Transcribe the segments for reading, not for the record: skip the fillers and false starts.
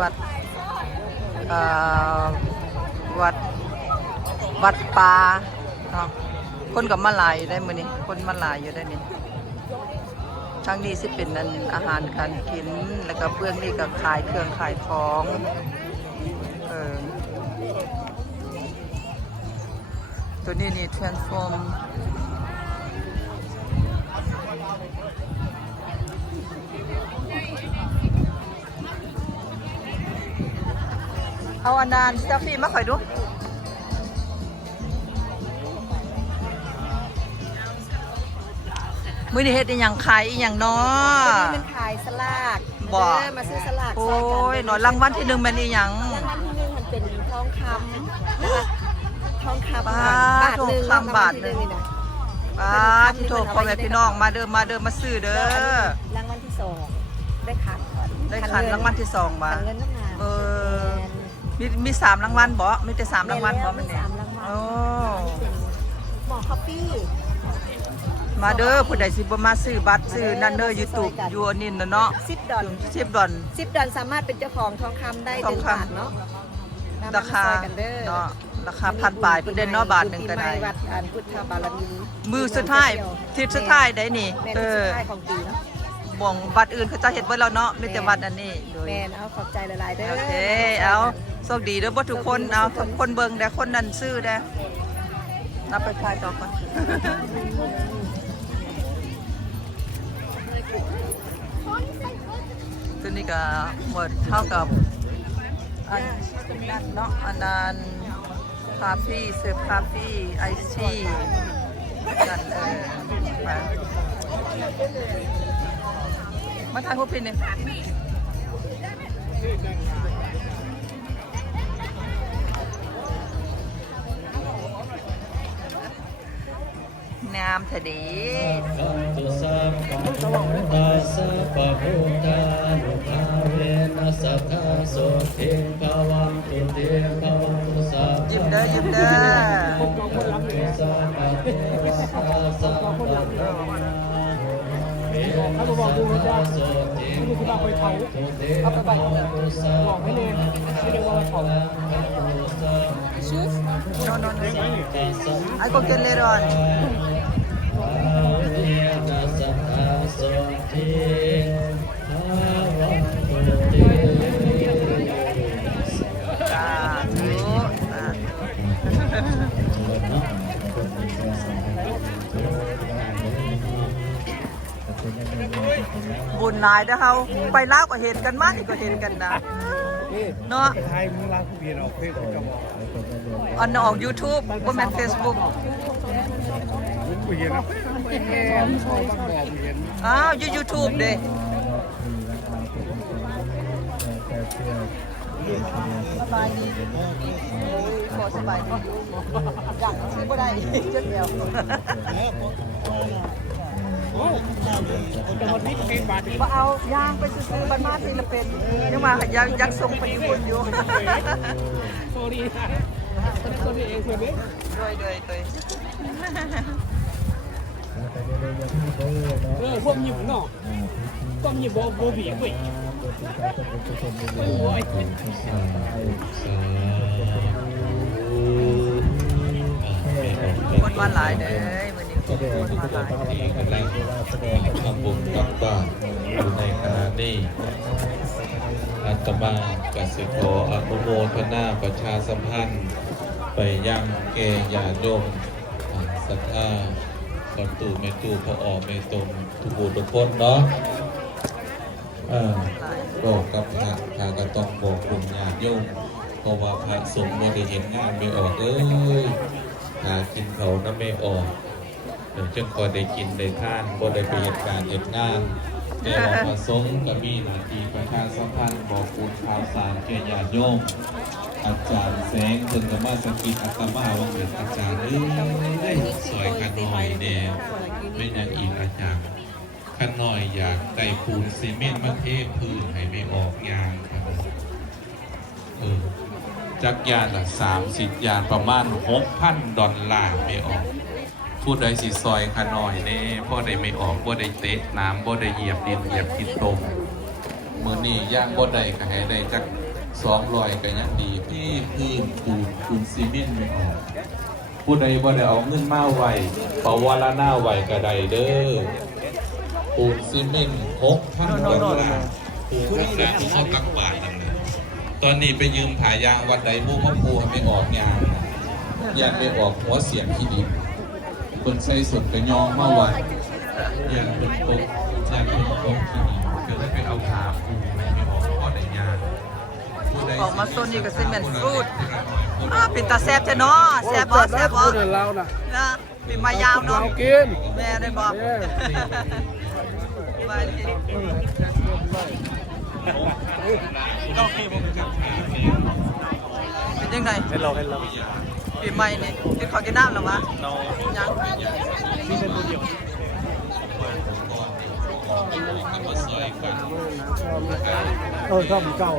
วัดวัดวัดป่าเนาะคนกับมาหลายได้มื้อนี้คนมาหลายอยู่ได้นี่ทางนี้สิเป็นอันอาหารการกินแล้วก็เบื้องนี้ก็ขายเครื่องขายของตัวนี้นี่ transform เอาอันนั้นเซลฟี่มาข่อยดูมื้อนี้เฮ็ดอีหยังขายอีหยังเนาะวันนี้มันขายสลากบ่มาซื้อสลาก โอ้ยหน่อยรางวัลที่1แม่นอีหยังรางวัลที่1มันเป็นทองคำนะคะทองคำบาทนึงบาทนึงที่โทรพ่อแม่พี่น้องมาเด้อมาซื้อเด้อรางวัลที่2ได้ขันรางวัลที่2มาเงินน้ำงานมี3รางวัลบ่มีแต่3รางวัลบ่มันนี่โอ้หมอคอฟฟี่มาเด้อผู้ใดสิบ่มาซื้อบัตรซื้อนั่นเด้อ YouTube อยู่อันนี้เนาะ$10 $10สามารถเป็นเจ้าของทองคำได้1 บาทเนาะราคาเนาะราคาพันปลายเพิ่นได้เนาะบาทนึงก็ได้วัดอันพุทธบารมีมือสุดท้ายทิศสุดท้ายได้นี่สุดท้ายของปีเนาะบ่งวัดอื่นเขาจะเฮ็ดเบิดแล้วเนาะมีแต่วัดอันนี้แม่นเอาขอบใจหลายๆเด้อโอเคเอาโชคดีเด้อบ่ทุกคนเอาทุกคนเบิ่งได้คนนั้นซื้อได้นับไปขายต่อก่อนตัวนี้ก็หมดเท่ากับอันนั้นเนาะอันนั้นคาเฟ่เสิร์ฟคาเฟ่ไอซ์ทีกันมาทานพวกพี่เนี่ยน้ำทะเลตุสัพพะตัสสะปะพุทธานุภาเวนัสสะทาโสเทภวังตุเตภวังตุสัพยิ้มเด้อยิ้มเด้อตุสัพพะเทวะตาสัพพะเวนัสสะทาโสเทภวังตุเตภวังตุสัพพะเวนัสสะทาโส No. I go get later on. บุญหลายนะเขาไปลาวก็เห็นกันมากก็เห็นกันนะเนาะไทยมึงลาวผู้เพียรออกเฟซบุ๊กกับอันออก YouTube บ่แม่น Facebook ผู้เพียรนะเขาบ้านบอกผู้เพียรอ้าวอยู่ YouTube เด้สบายดีขอสบายดีอย่างซื้อบ่ได้เจ็ดเดียวมาเอายางไปซื้อบ้านมาศิลปินยังมายักส่งไปญี่ปุ่นอยู่โซดีนะโซดีเองส่วนนี้ด้วยพวกหยิบเนาะต้องหยิบโบบีเว้ยโอ้ยคนมาหลายเด้วันนี้คนมาหลายที่กำลังทำบุญตักบาตรอยู่ในขณะนี้อาตมากสิขออนุโมทนาประชาสัมพันธ์ไปยังแก่ญาติโยมศรัทธาคนตู่เมตู่พอออกเมตมทุกบุตรทุกคนเนาะบอกกับพระก็ต้องบอกกลุ่มญาติโยมเพราะว่าพระสงฆ์ไม่ได้เห็นงานไม่ออกหากินเขาน้ำไม่ออกเดี๋ยวจึงคอยได้กินได้ท่านบ่ได้ไปเหตุการณ์เหตุงานแต่ว่าพระสงฆ์ก็มีหน้าที่ประชาสัมพันธ์บอกบุญข่าวสารแก่ญาติโยมอาจารย์แสงเพิ่นก็มาสกิดอาตมาว่าเป็นอาจารย์ซอยกันหน่อยแน่ไม่นานอีกอาจารย์ขันหน่อยอยากไต่ปูนซีเมนต์มาเทพื้นให้ไม่ออกยางครับจักยานละ30 ยานประมาณ$6,000ไม่ออกพูดได้สิซอยขันหน่อยแน่พ่อได้ไม่ออกพ่ได้เตะน้ำพ่ได้เหยียบดินเหยียบทิศตรงมือนี่ย่างพ่ได้ก็ให้ได้จัก 200ก็ยังดีที่พื้นปูนซีเมนต์ไม่ออกผู้ใดบ่ได้เอาเงินมาไว้ปวารณาไว้ก็ได้เด้อปูนซีเมนต์6,000 ดอลลาร์ปูนก็ได้ผู้เขาตักบาทนั่นแหละตอนนี้ไปยืมถ่ายยางวัดใดผู้เขาปูไม่ออกยางอยากไปออกหัวเสียงที่ดินคนใส่สุดไปยองมาไว้อยากเป็นตกที่ดินก็เลยไปเอาขาปูไม่ออกก็ได้ยางออกมาโซนนี้ก็ซีเมนต์ฟรุตเป็นตาแซ่บจ้ะเนาะแซ่บบ่แซ่บบ่ เดินเราน่ะ นะเป็นมายาวเนาะ เรากิน แม่ได้บอกไปดิเป็นยังไงให้เราปีใหม่นี่กินข้าวกินน้ำหรอวะยังชอบเก่า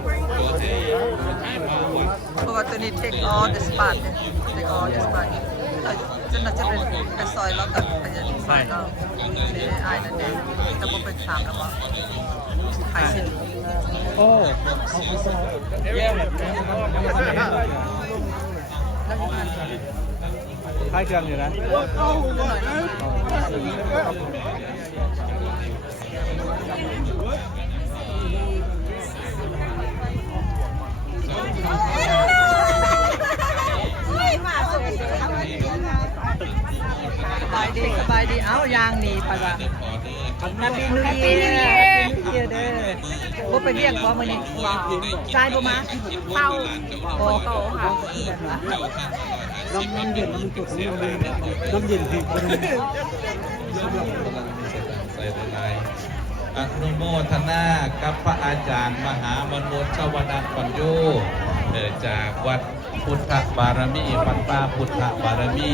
เพราะว่าตัวนี้ take all the spot เนี่ย take all the spot จะน่าจะเป็นซอยแล้วกับเป็นซอยเราเนี่ยไอ้นั่นเองแต่พอเป็น3แล้วก็ขายสิ้น โอ้คล้ายกันอยู่นะสบายดีเอ้ายางหนีไปว่ะนาบีนูเยียเด้อบ่ไปเรียกบ่มื้อนี้ชายบ่มาเต้าบ่เต้าค่ะน้ำเย็นมันจุดน้ำเย็นที่ ใส่ในอนุโมทนากับพระอาจารย์มหามนุษย์ชวนันปัญโยจากวัดพุทธบารมีวัดป่าพุทธบารมี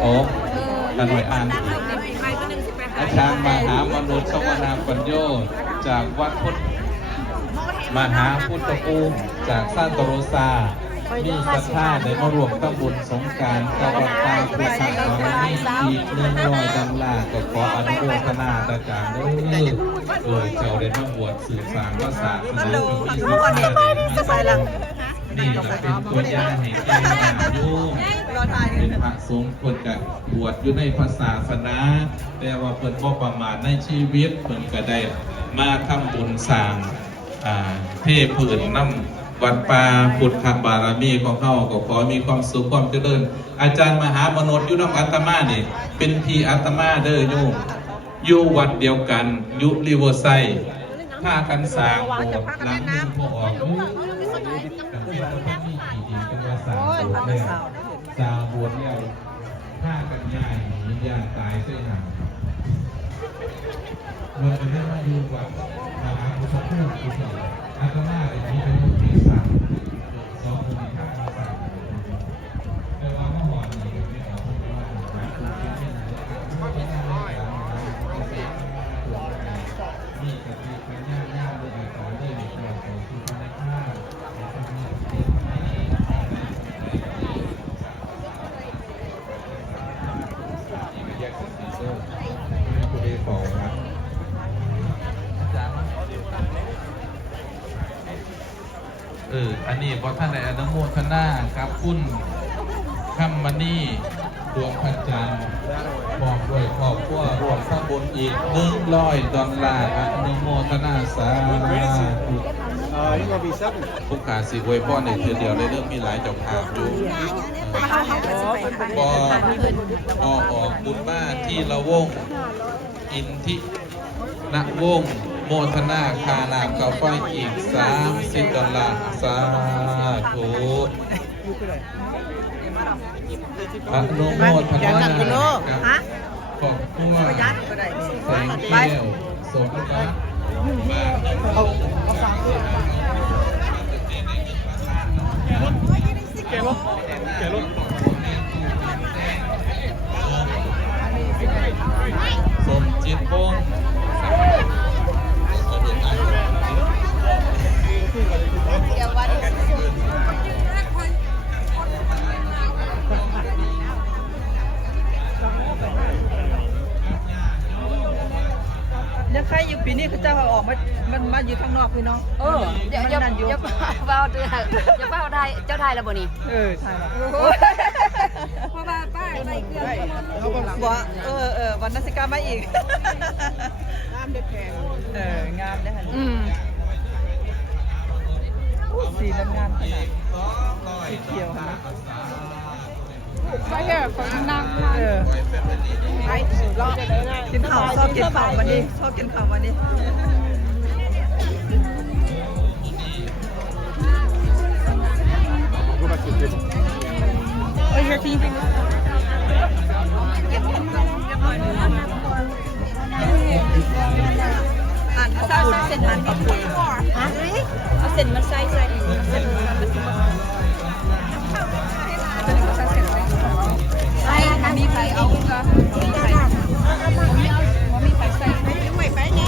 โอ้กันหน่อยอ่านอาจารย์มหามนุษย์ชวนาปัญโยจากวัดพุทธมหาพุทธภูมิจากซานโตโรซามีศรัทธาในมารวมตั้งบุญสงการกับวัดป่าพุทธบารมีอีก100 ดอลลาร์ก็ขออนุโมทนาอาจารย์โดยเจ้าได้มาบวชสื่อสารภาษาสนุกมีสุขภาพนี่ก็เป็นตัวอย่างให้แก่ญาติโยมเป็นพระสงฆ์คนกับบวชอยู่ในศาสนาแต่ว่าเพิ่นบ่ประมาทในชีวิตเพิ่นก็ได้มาทำบุญสร้างเทพื้นน้ำวัดป่าพุทธบารมีของเฮาก็ขอมีความสุขความเจริญอาจารย์มหามนุษย์อยู่นำอาตมานี่เป็นพี่อาตมาเด้อโยมอยู่วัดเดียวกันอยู่ริเวอร์ไซด์ถ้ากันสร้างโบสถ์หลังนึงพอออกเป็นคนที่ดีเป็นภาษาโบสถ์แล้วสาวบวชแล้วถ้ากันง่ายมีญาติตายเสียหายเราจะได้มาดูว่ามหาพุทธภูมิที่อาตมาในนี้เป็นผู้ที่สั่งสองคนที่ข้ามาสั่งแต่ว่าเมื่อวานนี้ไม่เอาคนว่าหาคุณคิดไม่ได้ไม่ได้นี่ก็คือเป็นย่าเลยอาจารย์ได้ในการของคุณพระข้าแยกสีโซ่คุณได้บอกว่าอันนี้เพราะท่านในอนุโมทนาครับคุณคำมันนี่ดวงพันจันทร์บอกด้วยครอบครัวรวมทั้งบนอีก100 ดอลลาร์อนุโมทนาสาธุผู้ขาสิอวยพรในเทือเดียวเลยเรื่องมีหลายเจ้าภาพอยู่บออกบุญบ้านที่ละวงอินทิณวงโมทนาคานามกาไฟอีก30 ดอลลาร์สาธุอนุโมทนาครับขอบคุณแสงแก้วสมบัติสมจิตพงษ์ ใครอยู่ปีนี้เขาเจ้าออกมันมาอยู่ข้างนอกพี่น้องอย่าเบาด้วยอย่าเบาได้เจ้าไทยแล้วบ่นี่ใช่แล้วเพราะว่าป้าใส่เครื่อง บอกวันนักศึกษามาอีกงามได้แพงงามได้สีมันงามขนาดสีเขียวนะไปเถอะคนนั่งไปรอกินข้าวชอบกินข้าววันนี้ชอบกินข้าววันนี้เอ้ยจะทิ้งอ่านขอบคุณเส้นมันขอบคุณเอาเส้นมาใส่เส้นใส่มีใครเอาก็มีใครใส่ไม่ไปเนี่ย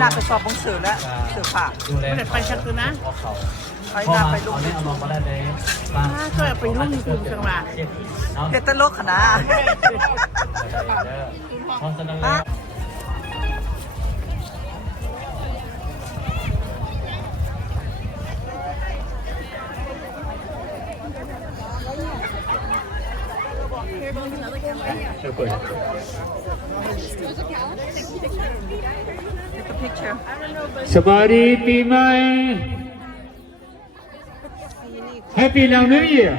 น่าไปสอบบังสือแล้วสือผ่าไม่ได้ไปชักคือนะไปน่าไปลุงก็ไปลุงคุณจังหวะเฮตโลกขนาดสวัสดีปีใหม่ Happy New Year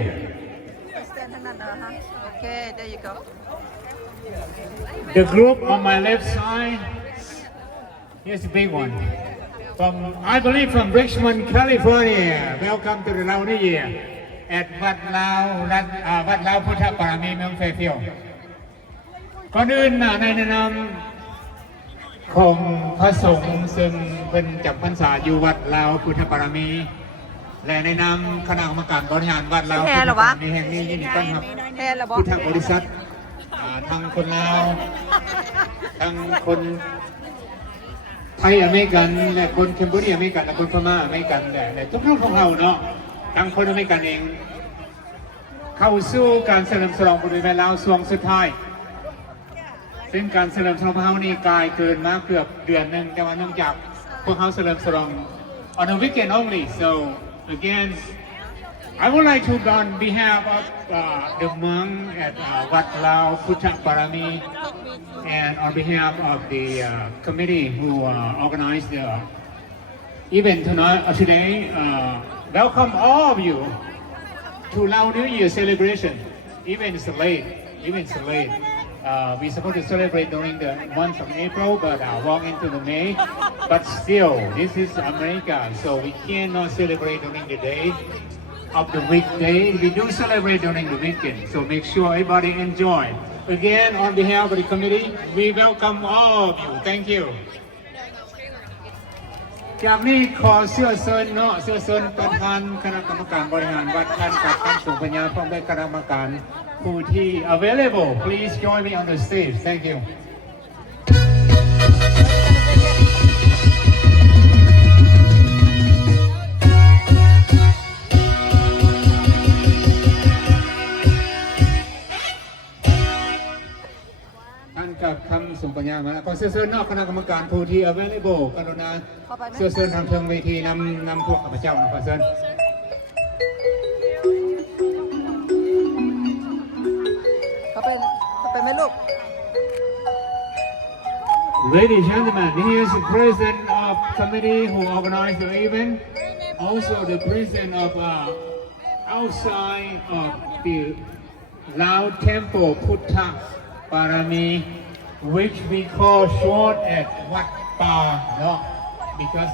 Okay there you go The group on my left side here's a big one from I believe from Richmond California Welcome to the New Year at วัดลาวพุทธปารมีเมืองเฟรฟิลด์ก่อนอื่นในนามของพระสงฆ์ซึ่งเป็นจำพรรษาอยู่วัดลาวพุทธปารมีและในนามคณะกรรมการบริหารวัดลาวพุทธปารมีแห่งนี้ยินดีต้อนรับพุทธบริษัททั้งคนลาวทั้งคนไทยอเมริกันและคนแคนเบอร์เรียอเมริกันและคนพม่าอเมริกันและทุกรุ่นของเราเนาะทั้งคนอเมริกันเองเข้าสู่การเฉลิมฉลองบริเวณลาวช่วงสุดท้ายซึ่งการเฉลิมฉลองของเรานี่กลายเกินมาเกือบเดือนหนึ่งแต่ว่าเนื่องจากพวกเขาเฉลิมฉลอง on a weekend only so again I would like to on behalf of the monk at Wat Lao Phutta Parami and on behalf of the committee who organized the event today welcome all of you to Lao New Year celebration even it's late we're supposed to celebrate during the month of April, but walk into the May. But still, this is America, so we cannot celebrate during the day of the weekday. We do celebrate during the weekend, so make sure everybody enjoy. Again, on behalf of the committee, we welcome all of you. Thank you. จากนี้ขอเสื้อเซินเนาะเสื้อเซินประธานคณะกรรมการบริหารวัดท่านกับท่านส่งปัญญาพร้อมด้วยคณะกรรมการผู้ที่ available please join me on the stage thank you ท่านกับคำส่งปัญญามาแล้วก็เสื้อเซินนอกคณะกรรมการผู้ที่ available กรุณาเสื้อเซินทางเชิงเวทีนำพวกข้าพเจ้านะครับเซินไปไหมลูก Ladies and gentlemen, here's the president of committee who organized the event. Also the president of outside of the Lao Temple Phutta Parami, which we call short as Wat Pa, no? Because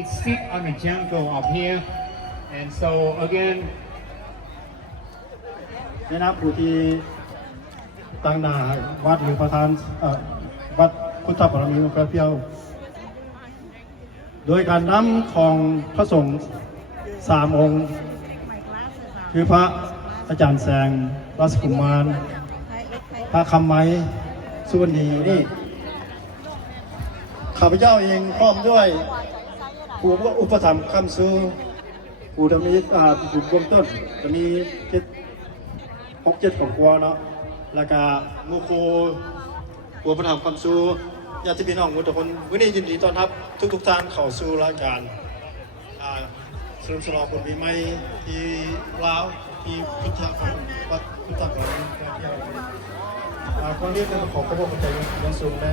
it sits on the jungle up here, and so again. ในนามผู้ที่ตั้งหน้าวัดหรือประธานวัดพุทธปรมีเพียวโดยการนำของพระสงฆ์3 องค์คือพระอาจารย์แสงรัศกุมารพระคำไม้สุวรรณีนี่ข้าพเจ้าเองพร้อมด้วยผู้อุปถัมภ์คำสู้ผู้ดำเนินผู้เบื้องต้นจะมี6-7 ของครัวเนาะแล้วก็มูครูผู้ประทับความสู้ ญาติพี่น้องทุกคนวันนี้ยินดีต้อนรับทุกท่านเข้าสู่รายการเฉลิมฉลองบุญปีใหม่ที่ลาวที่พุทธศักราชวัดพุทธศักราชคนนี้เป็นของพระพุทธเจ้ายังสูงใน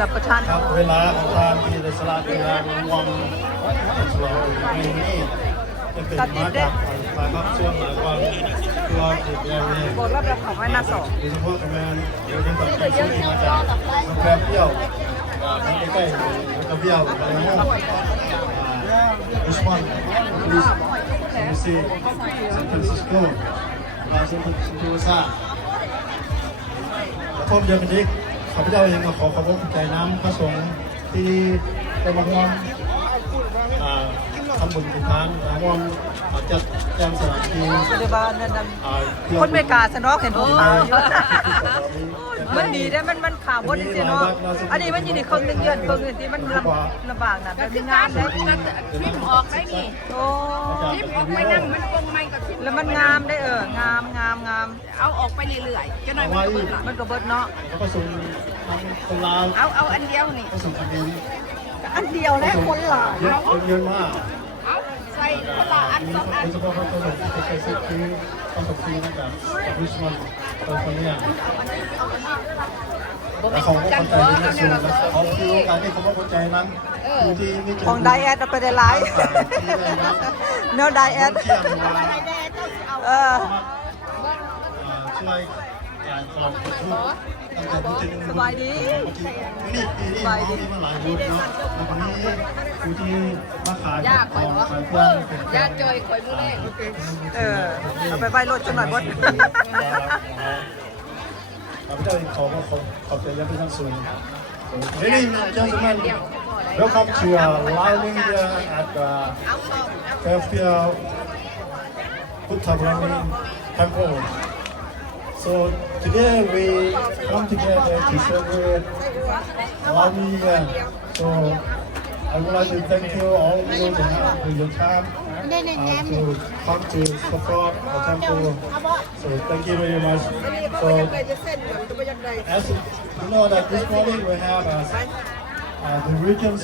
รับประทาน ครับเวลาของทางที่ได้สละเวลารวมฉลองในนี้จะเป็นมาจากมาครับช่วงหลายวันรอติดยาวเลย บทรับรับของไว้หน้าสอง โดยเฉพาะกำลังเดี๋ยวเป็นแบบที่มาจากโรงแรมเที่ยวมันใกล้ๆโรงแรมเที่ยวในห้องริชมอนด์ลิสมิซีซานฟรานซิสโกลาเซนต์โตซาและพร้อมเดียวกันนี้ข้าพเจ้าเองก็ขอขอบคุณใจน้ำพระสงฆ์ที่ได้มาร่วมทำบุญกุศลร่วมจัดแจงสถานที่ เดี๋ยวบ้านนั่นคนไม่กล้าสนอกเห็นผมมันดีได้มันข่าวบนสิเนาะอันนี้มันอยู่ในเครื่องนึงเดือนเครื่องนึงที่มันลำบากนะแต่เป็นงานได้ ทิมออกได้นี่ โอ้ ทิมออกไปนั่งมันกงไม่กับทิม แล้วมันงามได้งาม เอาออกไปเรื่อยๆจะหน่อยมันก็เบิดละ มันก็เบิดเนาะ แล้วก็ส่งคนลาว เอาอันเดียวนี่ ก็ส่งคนเดียว อันเดียวแล้วคนหลาย เยอะมาก เอาใส่คนละอันสองอัน โดยเฉพาะเขาส่งที่ไปซื้อคือเขาส่งฟรีนะครับริชมอนด์ตัวคนนี้แล้วเขาก็เข้าใจในส่วนแล้วเขาคือโอกาสที่เขาเข้าใจนั้นคือที่ไม่เจอ ของไดแอดเอาไปได้หลายเนื้อไดแอด เที่ยงมา ช่วยการขอบคุณตั้งแต่พูดถึง สบายดี นี่ปีนี้เขามีมาหลายบุญเนาะแล้ววันนี้คือที่มาขายของขายเครื่องเป็น ญาติจอยคอยมือแรก เอาไปใบรถจังหน่อยบด ข้าพเจ้าเองขอบใจญาติพี่น้องสูง Ladies and gentlemen, welcome to Live here at Fairfield Puttabrahmi Temple. So today we come together to celebrate Live here. So I would like to thank you all of you for your time to come to support our temple. So thank you very much. So as you know that this morning we have the region's